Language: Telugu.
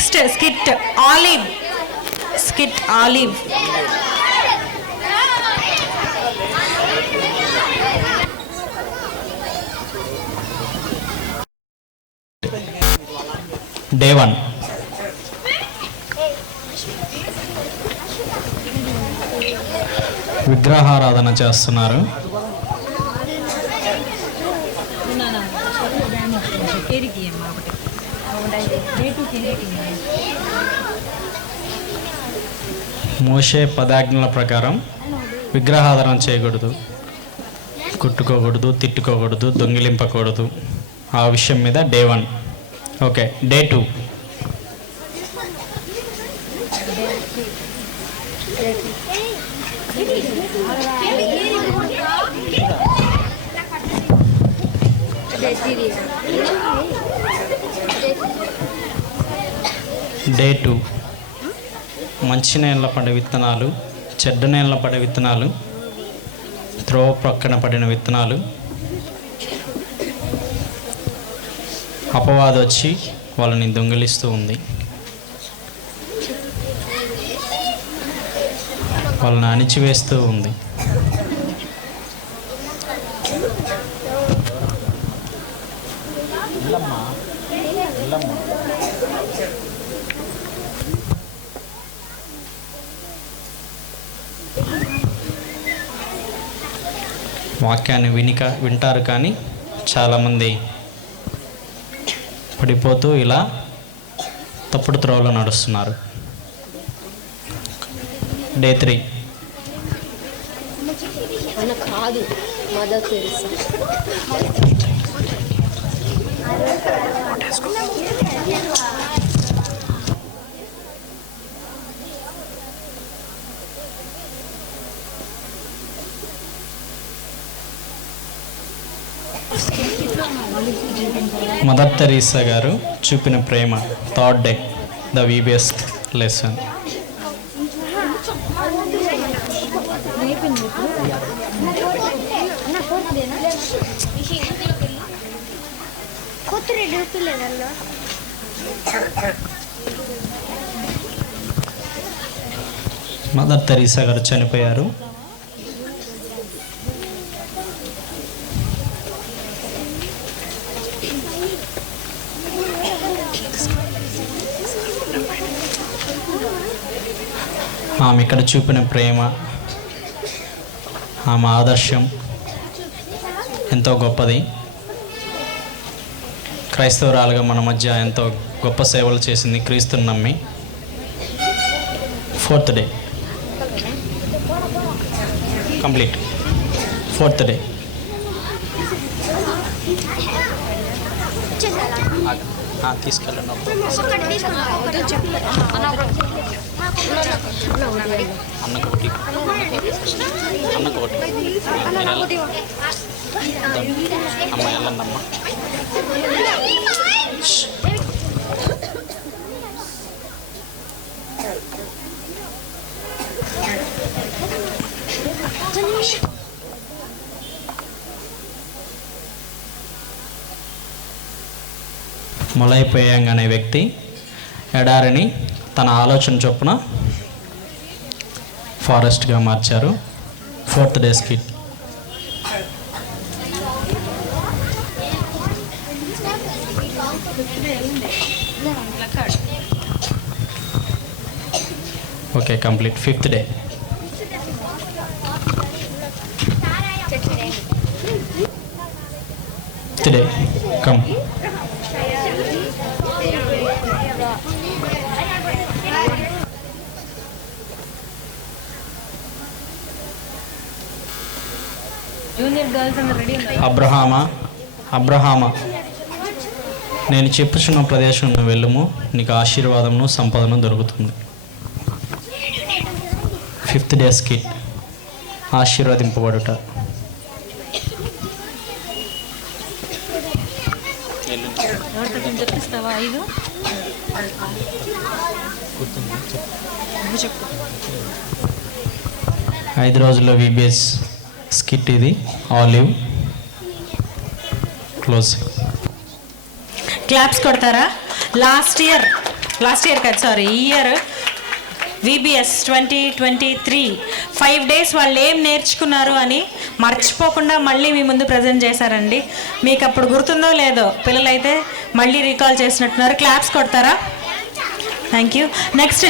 Next skit olive. Skit olive. Day 1. విగ్రహారాధన చేస్తున్నారు. మోషే 10 ఆజ్ఞల ప్రకారం విగ్రహారాధన చేయకూడదు, కుట్టుకోకూడదు, తిట్టుకోకూడదు, దొంగిలింపకూడదు. ఆ విషయం మీద డే 1. Okay, day 2. డే 2. మంచి నేల పడే విత్తనాలు, చెడ్డ నేల పడే విత్తనాలు, త్రోవ ప్రక్కన పడిన విత్తనాలు, అపవాది వచ్చి వాళ్ళని దొంగిలిస్తూ ఉంది, వాళ్ళని అణిచివేస్తూ ఉంది. వాక్యాన్ని వింటారు కానీ చాలామంది పడిపోతూ ఇలా తప్పుడు త్రోవలో నడుస్తున్నారు. డే 3. మదర్ తెరీసా గారు చూపిన ప్రేమ. 3rd day, the VBS lesson. Mother Teresa గారు చనిపోయారు. ఆమె ఇక్కడ చూపిన ప్రేమ, ఆమె ఆదర్శం ఎంతో గొప్పది. క్రైస్తవురాలుగా మన మధ్య ఎంతో గొప్ప సేవలు చేసింది, క్రీస్తుని నమ్మి. 4th day complete. 4th day. తీసుకెళ్ళండి. అన్నకొకటి అమ్మ వెళ్ళండమ్మ. మొలైపోయాంగ్ అనే వ్యక్తి ఎడారిని తన ఆలోచన చొప్పున ఫారెస్ట్గా మార్చారు. 4th day skit. Okay, complete. 5th day. Day come. అబ్రహామా, నేను చెప్పుచున్న ప్రదేశం వెళ్ళుము, నీకు ఆశీర్వాదమును సంపదను దొరుకుతుంది. 5th day skit. ఆశీర్వదింపబడుట. చెప్పిస్తావా? 5 రోజుల్లో VBS స్కిట్ ఇది. ఆలివ్. క్లోజ్. క్లాప్స్ కొడతారా? లాస్ట్ ఇయర్ లాస్ట్ ఇయర్ కదా సారీ ఈ ఇయర్ VBS 2023 5 days వాళ్ళు ఏం నేర్చుకున్నారు అని మర్చిపోకుండా మళ్ళీ మీ ముందు ప్రజెంట్ చేశారండి. మీకు అప్పుడు గుర్తుందో లేదో, పిల్లలైతే మళ్ళీ రీకాల్ చేసినట్టున్నారు. క్లాప్స్ కొడతారా? Thank you. నెక్స్ట్